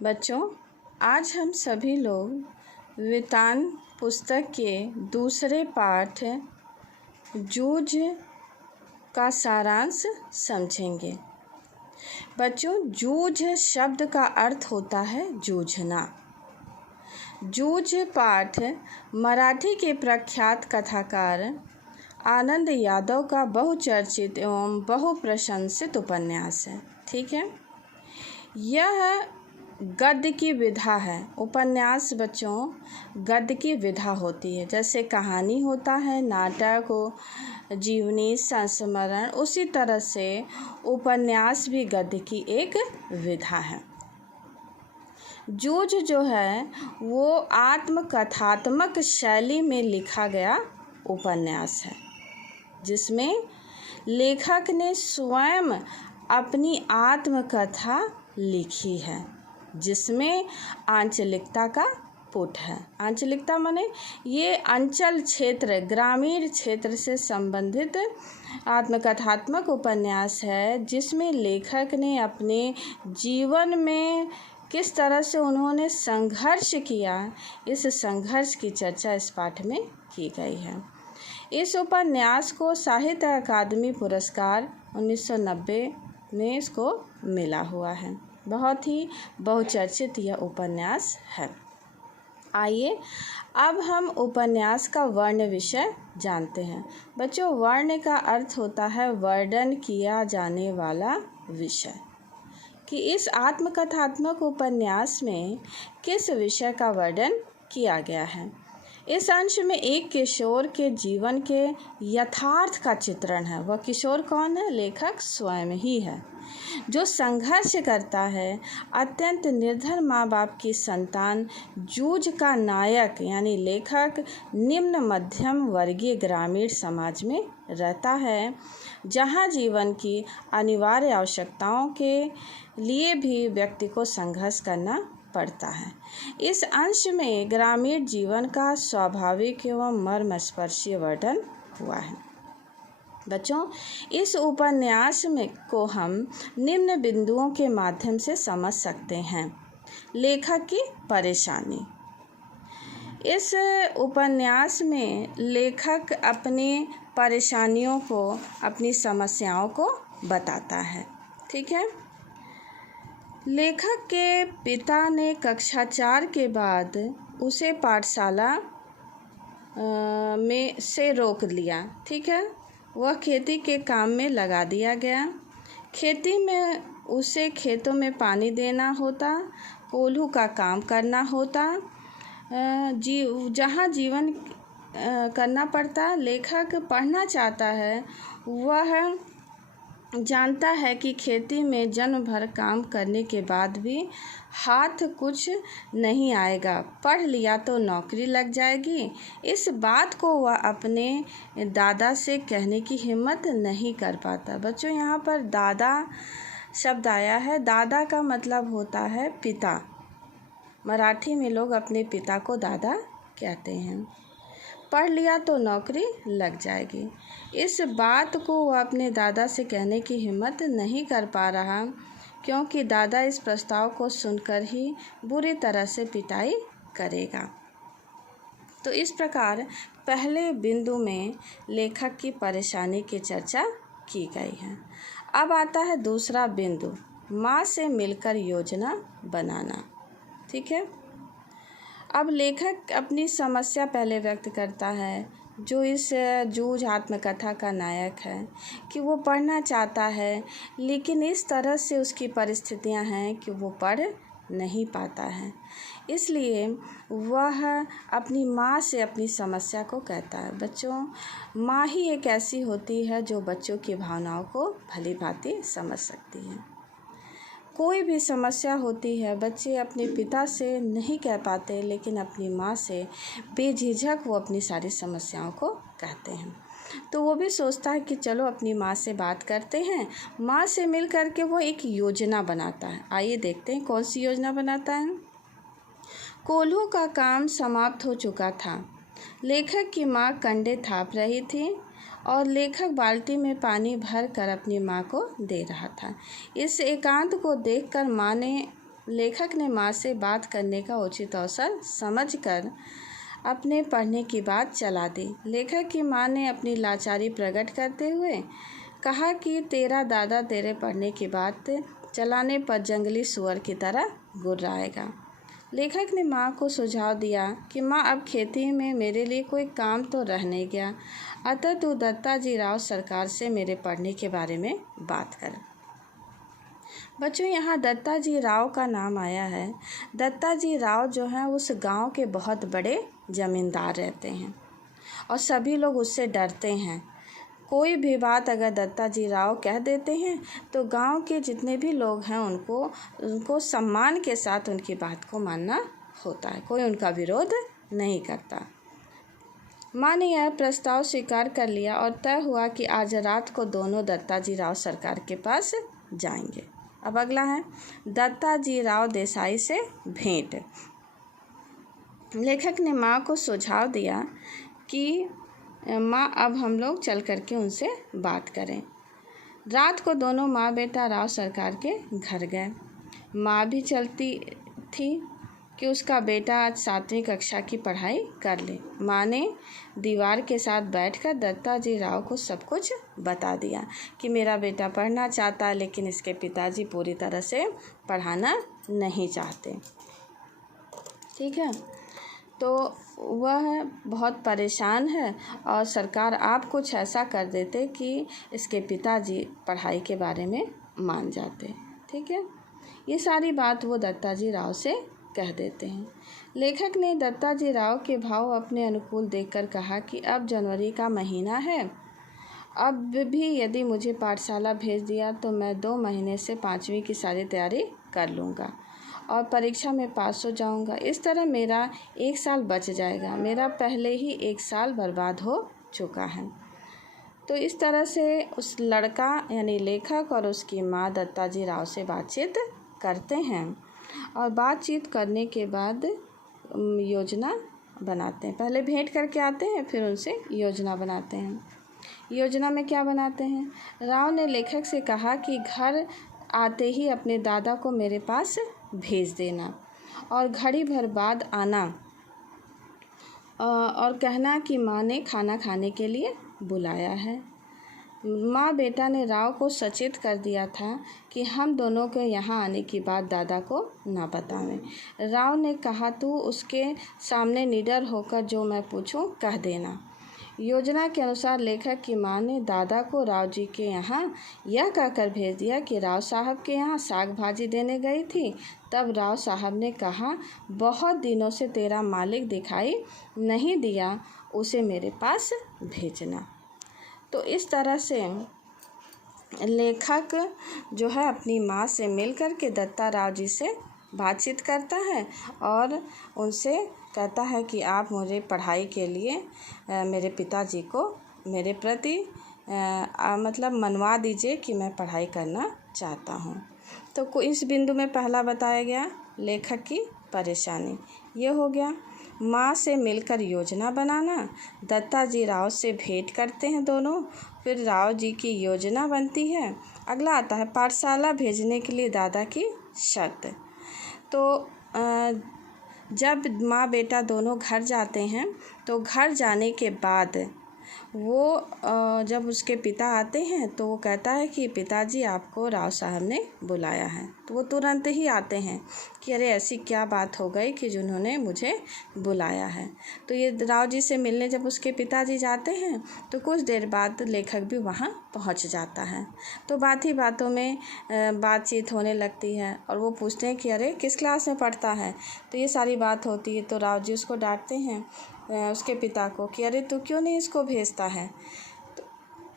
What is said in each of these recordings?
बच्चों, आज हम सभी लोग वितान पुस्तक के दूसरे पाठ जूझ का सारांश समझेंगे। बच्चों, जूझ शब्द का अर्थ होता है जूझना। जूझ पाठ मराठी के प्रख्यात कथाकार आनंद यादव का बहुचर्चित एवं बहुप्रशंसित उपन्यास है। ठीक है, यह गद्य की विधा है। उपन्यास बच्चों गद्य की विधा होती है, जैसे कहानी होता है, नाटक हो, जीवनी, संस्मरण, उसी तरह से उपन्यास भी गद्य की एक विधा है। जूझ जो है वो आत्मकथात्मक शैली में लिखा गया उपन्यास है, जिसमें लेखक ने स्वयं अपनी आत्मकथा लिखी है, जिसमें आंचलिकता का पुट है। आंचलिकता माने ये अंचल क्षेत्र, ग्रामीण क्षेत्र से संबंधित आत्मकथात्मक उपन्यास है, जिसमें लेखक ने अपने जीवन में किस तरह से उन्होंने संघर्ष किया, इस संघर्ष की चर्चा इस पाठ में की गई है। इस उपन्यास को साहित्य अकादमी पुरस्कार 1990 में इसको मिला हुआ है। बहुत ही बहुचर्चित यह उपन्यास है। आइए अब हम उपन्यास का वर्ण विषय जानते हैं। बच्चों, वर्ण का अर्थ होता है वर्णन किया जाने वाला विषय, कि इस आत्मकथात्मक उपन्यास में किस विषय का वर्णन किया गया है। इस अंश में एक किशोर के जीवन के यथार्थ का चित्रण है। वह किशोर कौन है? लेखक स्वयं ही है, जो संघर्ष करता है। अत्यंत निर्धन माँ बाप की संतान, जूझ का नायक यानी लेखक निम्न मध्यम वर्गीय ग्रामीण समाज में रहता है, जहाँ जीवन की अनिवार्य आवश्यकताओं के लिए भी व्यक्ति को संघर्ष करना पड़ता है। इस अंश में ग्रामीण जीवन का स्वाभाविक एवं मर्मस्पर्शी वर्णन हुआ है। बच्चों, इस उपन्यास में को हम निम्न बिंदुओं के माध्यम से समझ सकते हैं। लेखक की परेशानी। इस उपन्यास में लेखक अपनी परेशानियों को, अपनी समस्याओं को बताता है। ठीक है, लेखक के पिता ने कक्षा 4 के बाद उसे पाठशाला में से रोक लिया। ठीक है, वह खेती के काम में लगा दिया गया। खेती में उसे खेतों में पानी देना होता, कोल्हू का काम करना होता, जहाँ जीवन करना पड़ता। लेखक पढ़ना चाहता है। वह जानता है कि खेती में जन्म भर काम करने के बाद भी हाथ कुछ नहीं आएगा, पढ़ लिया तो नौकरी लग जाएगी। इस बात को वह अपने दादा से कहने की हिम्मत नहीं कर पाता। बच्चों, यहाँ पर दादा शब्द आया है। दादा का मतलब होता है पिता। मराठी में लोग अपने पिता को दादा कहते हैं। पढ़ लिया तो नौकरी लग जाएगी। इस बात को वह अपने दादा से कहने की हिम्मत नहीं कर पा रहा, क्योंकि दादा इस प्रस्ताव को सुनकर ही बुरी तरह से पिटाई करेगा। तो इस प्रकार पहले बिंदु में लेखक की परेशानी की चर्चा की गई है। अब आता है दूसरा बिंदु, माँ से मिलकर योजना बनाना। ठीक है, अब लेखक अपनी समस्या पहले व्यक्त करता है, जो इस जूझ आत्मकथा का नायक है, कि वो पढ़ना चाहता है, लेकिन इस तरह से उसकी परिस्थितियां हैं कि वो पढ़ नहीं पाता है। इसलिए वह अपनी माँ से अपनी समस्या को कहता है। बच्चों, माँ ही एक ऐसी होती है जो बच्चों की भावनाओं को भली भांति समझ सकती है। कोई भी समस्या होती है, बच्चे अपने पिता से नहीं कह पाते, लेकिन अपनी माँ से बेझिझक वो अपनी सारी समस्याओं को कहते हैं। तो वो भी सोचता है कि चलो अपनी माँ से बात करते हैं। माँ से मिल करके वो एक योजना बनाता है। आइए देखते हैं कौन सी योजना बनाता है। कोल्हू का काम समाप्त हो चुका था। लेखक की माँ कंडे थाप रही थी और लेखक बाल्टी में पानी भर कर अपनी माँ को दे रहा था। इस एकांत को देखकर माँ ने लेखक ने माँ से बात करने का उचित अवसर समझकर अपने पढ़ने की बात चला दी। लेखक की माँ ने अपनी लाचारी प्रकट करते हुए कहा कि तेरा दादा तेरे पढ़ने की बात चलाने पर जंगली सुअर की तरह गुर्राएगा। लेखक ने माँ को सुझाव दिया कि माँ, अब खेती में मेरे लिए कोई काम तो रह नहीं गया, अतः तू दत्ताजी राव सरकार से मेरे पढ़ने के बारे में बात कर। बच्चों, यहाँ दत्ताजी राव का नाम आया है। दत्ताजी राव जो हैं उस गांव के बहुत बड़े जमींदार रहते हैं और सभी लोग उससे डरते हैं। कोई भी बात अगर दत्ताजी राव कह देते हैं तो गांव के जितने भी लोग हैं उनको सम्मान के साथ उनकी बात को मानना होता है। कोई उनका विरोध नहीं करता। माँ ने यह प्रस्ताव स्वीकार कर लिया और तय हुआ कि आज रात को दोनों दत्ताजी राव सरकार के पास जाएंगे। अब अगला है दत्ताजी राव देसाई से भेंट। लेखक ने माँ को सुझाव दिया कि माँ, अब हम लोग चल करके उनसे बात करें। रात को दोनों माँ बेटा राव सरकार के घर गए। माँ भी चलती थी कि उसका बेटा आज 7वीं कक्षा की पढ़ाई कर ले। माँ ने दीवार के साथ बैठकर दत्ताजी राव को सब कुछ बता दिया कि मेरा बेटा पढ़ना चाहता है, लेकिन इसके पिताजी पूरी तरह से पढ़ाना नहीं चाहते। ठीक है, तो वह बहुत परेशान है और सरकार आप कुछ ऐसा कर देते कि इसके पिताजी पढ़ाई के बारे में मान जाते। ठीक है, ये सारी बात वो दत्ताजी राव से कह देते हैं। लेखक ने दत्ताजी राव के भाव अपने अनुकूल देखकर कहा कि अब जनवरी का महीना है, अब भी यदि मुझे पाठशाला भेज दिया तो मैं 2 महीने से 5वीं की सारी तैयारी कर लूँगा और परीक्षा में पास हो जाऊंगा। इस तरह मेरा 1 साल बच जाएगा। मेरा पहले ही 1 साल बर्बाद हो चुका है। तो इस तरह से उस लड़का यानी लेखक और उसकी माँ दत्ताजी राव से बातचीत करते हैं और बातचीत करने के बाद योजना बनाते हैं। पहले भेंट करके आते हैं, फिर उनसे योजना बनाते हैं। योजना में क्या बनाते हैं? राव ने लेखक से कहा कि घर आते ही अपने दादा को मेरे पास भेज देना और घड़ी भर बाद आना और कहना कि माँ ने खाना खाने के लिए बुलाया है। माँ बेटा ने राव को सचेत कर दिया था कि हम दोनों के यहाँ आने की बात दादा को ना बतावें। राव ने कहा, तू उसके सामने निडर होकर जो मैं पूछूं कह देना। योजना के अनुसार लेखक की माँ ने दादा को राव जी के यहाँ यह कहकर भेज दिया कि राव साहब के यहाँ साग भाजी देने गई थी। तब राव साहब ने कहा, बहुत दिनों से तेरा मालिक दिखाई नहीं दिया, उसे मेरे पास भेजना। तो इस तरह से लेखक जो है अपनी माँ से मिल कर के दत्ता राव जी से बातचीत करता है और उनसे कहता है कि आप मुझे पढ़ाई के लिए मेरे पिताजी को मेरे प्रति मतलब मनवा दीजिए कि मैं पढ़ाई करना चाहता हूँ। तो इस बिंदु में पहला बताया गया लेखक की परेशानी, ये हो गया। माँ से मिलकर योजना बनाना, दत्ताजी राव से भेंट करते हैं दोनों, फिर राव जी की योजना बनती है। अगला आता है पाठशाला भेजने के लिए दादा की शर्त। तो जब माँ बेटा दोनों घर जाते हैं तो घर जाने के बाद वो जब उसके पिता आते हैं तो वो कहता है कि पिताजी आपको राव साहब ने बुलाया है। तो वो तुरंत ही आते हैं कि अरे ऐसी क्या बात हो गई कि जिन्होंने मुझे बुलाया है। तो ये राव जी से मिलने जब उसके पिताजी जाते हैं तो कुछ देर बाद लेखक भी वहाँ पहुँच जाता है। तो बात ही बातों में बातचीत होने लगती है और वो पूछते हैं कि अरे किस क्लास में पढ़ता है। तो ये सारी बात होती है। तो राव जी उसको डांटते हैं उसके पिता को कि अरे तू क्यों नहीं इसको भेजता है। तो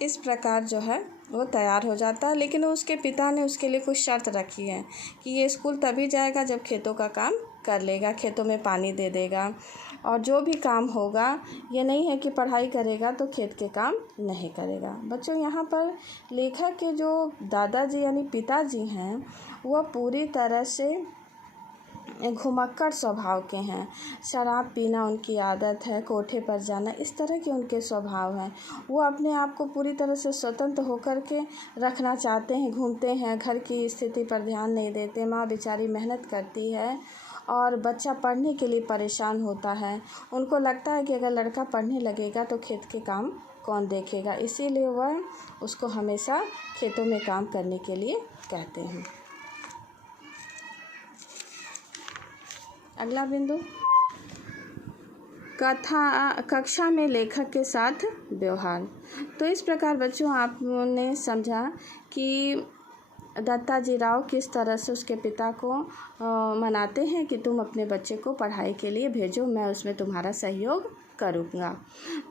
इस प्रकार जो है वो तैयार हो जाता है, लेकिन उसके पिता ने उसके लिए कुछ शर्त रखी है कि ये स्कूल तभी जाएगा जब खेतों का काम कर लेगा, खेतों में पानी दे देगा और जो भी काम होगा, ये नहीं है कि पढ़ाई करेगा तो खेत के काम नहीं करेगा। बच्चों, यहाँ पर लेखक के जो दादाजी यानी पिताजी हैं वह पूरी तरह से घुमक्कड़ स्वभाव के हैं, शराब पीना उनकी आदत है, कोठे पर जाना, इस तरह के उनके स्वभाव हैं। वो अपने आप को पूरी तरह से स्वतंत्र होकर के रखना चाहते हैं, घूमते हैं, घर की स्थिति पर ध्यान नहीं देते। माँ बेचारी मेहनत करती है और बच्चा पढ़ने के लिए परेशान होता है। उनको लगता है कि अगर लड़का पढ़ने लगेगा तो खेत के काम कौन देखेगा, इसीलिए वह उसको हमेशा खेतों में काम करने के लिए कहते हैं। अगला बिंदु, कक्षा में लेखक के साथ व्यवहार। तो इस प्रकार बच्चों आपने समझा कि दत्ताजी राव किस तरह से उसके पिता को मनाते हैं कि तुम अपने बच्चे को पढ़ाई के लिए भेजो, मैं उसमें तुम्हारा सहयोग करूँगा।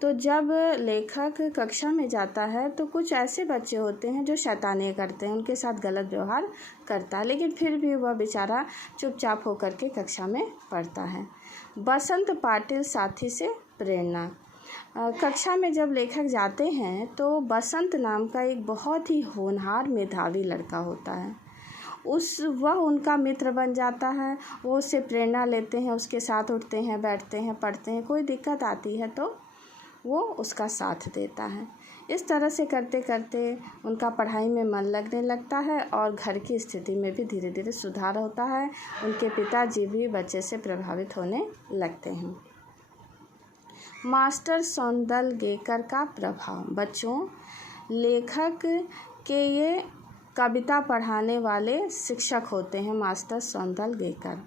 तो जब लेखक कक्षा में जाता है तो कुछ ऐसे बच्चे होते हैं जो शैतानियाँ करते हैं, उनके साथ गलत व्यवहार करता है, लेकिन फिर भी वह बेचारा चुपचाप होकर के कक्षा में पढ़ता है। बसंत पाटिल साथी से प्रेरणा। कक्षा में जब लेखक जाते हैं तो बसंत नाम का एक बहुत ही होनहार मेधावी लड़का होता है। वह उनका मित्र बन जाता है। वो उससे प्रेरणा लेते हैं, उसके साथ उठते हैं, बैठते हैं, पढ़ते हैं। कोई दिक्कत आती है तो वो उसका साथ देता है। इस तरह से करते करते उनका पढ़ाई में मन लगने लगता है और घर की स्थिति में भी धीरे धीरे सुधार होता है। उनके पिताजी भी बच्चे से प्रभावित होने लगते हैं। मास्टर सौंदलगेकर का प्रभाव। बच्चों, लेखक के ये कविता पढ़ाने वाले शिक्षक होते हैं मास्टर सौंदलगेकर।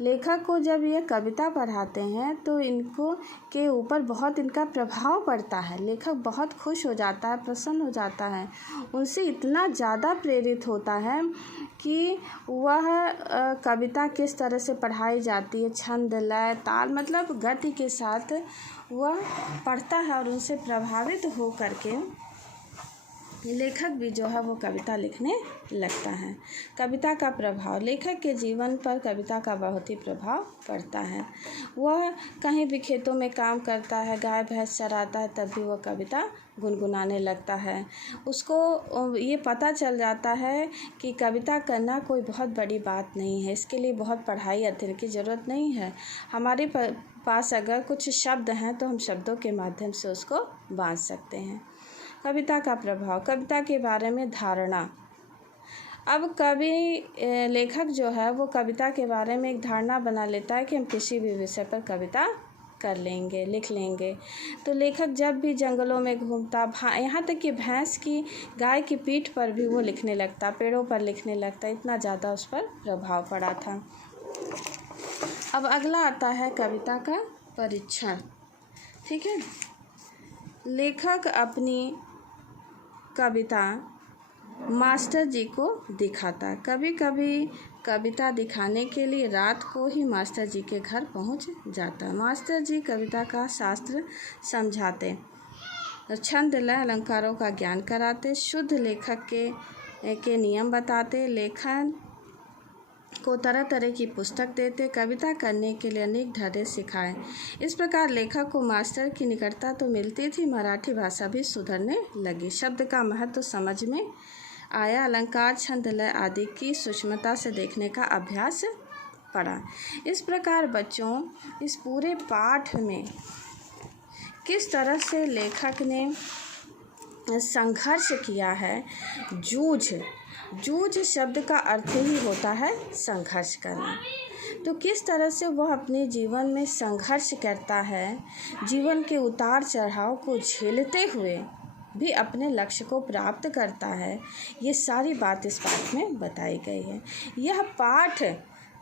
लेखक को जब ये कविता पढ़ाते हैं तो इनको के ऊपर बहुत इनका प्रभाव पड़ता है। लेखक बहुत खुश हो जाता है, प्रसन्न हो जाता है, उनसे इतना ज़्यादा प्रेरित होता है कि वह कविता किस तरह से पढ़ाई जाती है, छंद, लय, ताल, मतलब गति के साथ वह पढ़ता है और उनसे प्रभावित हो करके लेखक भी जो है वो कविता लिखने लगता है। कविता का प्रभाव। लेखक के जीवन पर कविता का बहुत ही प्रभाव पड़ता है। वह कहीं भी खेतों में काम करता है, गाय भैंस चराता है, तब भी वह कविता गुनगुनाने लगता है। उसको ये पता चल जाता है कि कविता करना कोई बहुत बड़ी बात नहीं है, इसके लिए बहुत पढ़ाई अध्ययन की ज़रूरत नहीं है। हमारे पास अगर कुछ शब्द हैं तो हम शब्दों के माध्यम से उसको बांध सकते हैं। कविता का प्रभाव। कविता के बारे में धारणा। अब लेखक जो है वो कविता के बारे में एक धारणा बना लेता है कि हम किसी भी विषय पर कविता कर लेंगे, लिख लेंगे। तो लेखक जब भी जंगलों में घूमता, यहाँ तक कि भैंस की, गाय की पीठ पर भी वो लिखने लगता, पेड़ों पर लिखने लगता, इतना ज़्यादा उस पर प्रभाव पड़ा था। अब अगला आता है कविता का परीक्षण। ठीक है, लेखक अपनी कविता मास्टर जी को दिखाता। कभी कभी कविता दिखाने के लिए रात को ही मास्टर जी के घर पहुंच जाता। मास्टर जी कविता का शास्त्र समझाते, छंद, लय, अलंकारों का ज्ञान कराते, शुद्ध लेखक के नियम बताते, लेखन को तरह तरह की पुस्तक देते, कविता करने के लिए अनेक ढर्रे सिखाए। इस प्रकार लेखक को मास्टर की निकटता तो मिलती थी, मराठी भाषा भी सुधरने लगी। शब्द का महत्व समझ में आया, अलंकार, छंद, लय आदि की सूक्ष्मता से देखने का अभ्यास पड़ा। इस प्रकार बच्चों, इस पूरे पाठ में किस तरह से लेखक ने संघर्ष किया है। जूझ शब्द का अर्थ ही होता है संघर्ष करना। तो किस तरह से वह अपने जीवन में संघर्ष करता है, जीवन के उतार चढ़ाव को झेलते हुए भी अपने लक्ष्य को प्राप्त करता है, ये सारी बात इस पाठ में बताई गई है। यह पाठ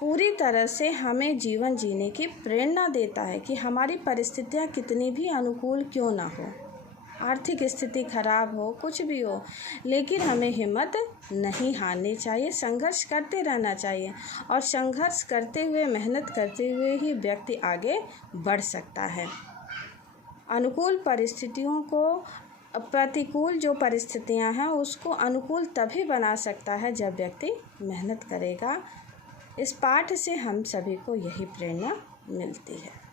पूरी तरह से हमें जीवन जीने की प्रेरणा देता है कि हमारी परिस्थितियाँ कितनी भी अनुकूल क्यों ना हो, आर्थिक स्थिति खराब हो, कुछ भी हो, लेकिन हमें हिम्मत नहीं हारनी चाहिए, संघर्ष करते रहना चाहिए। और संघर्ष करते हुए, मेहनत करते हुए ही व्यक्ति आगे बढ़ सकता है। अनुकूल परिस्थितियों को, प्रतिकूल जो परिस्थितियां हैं उसको अनुकूल तभी बना सकता है जब व्यक्ति मेहनत करेगा। इस पाठ से हम सभी को यही प्रेरणा मिलती है।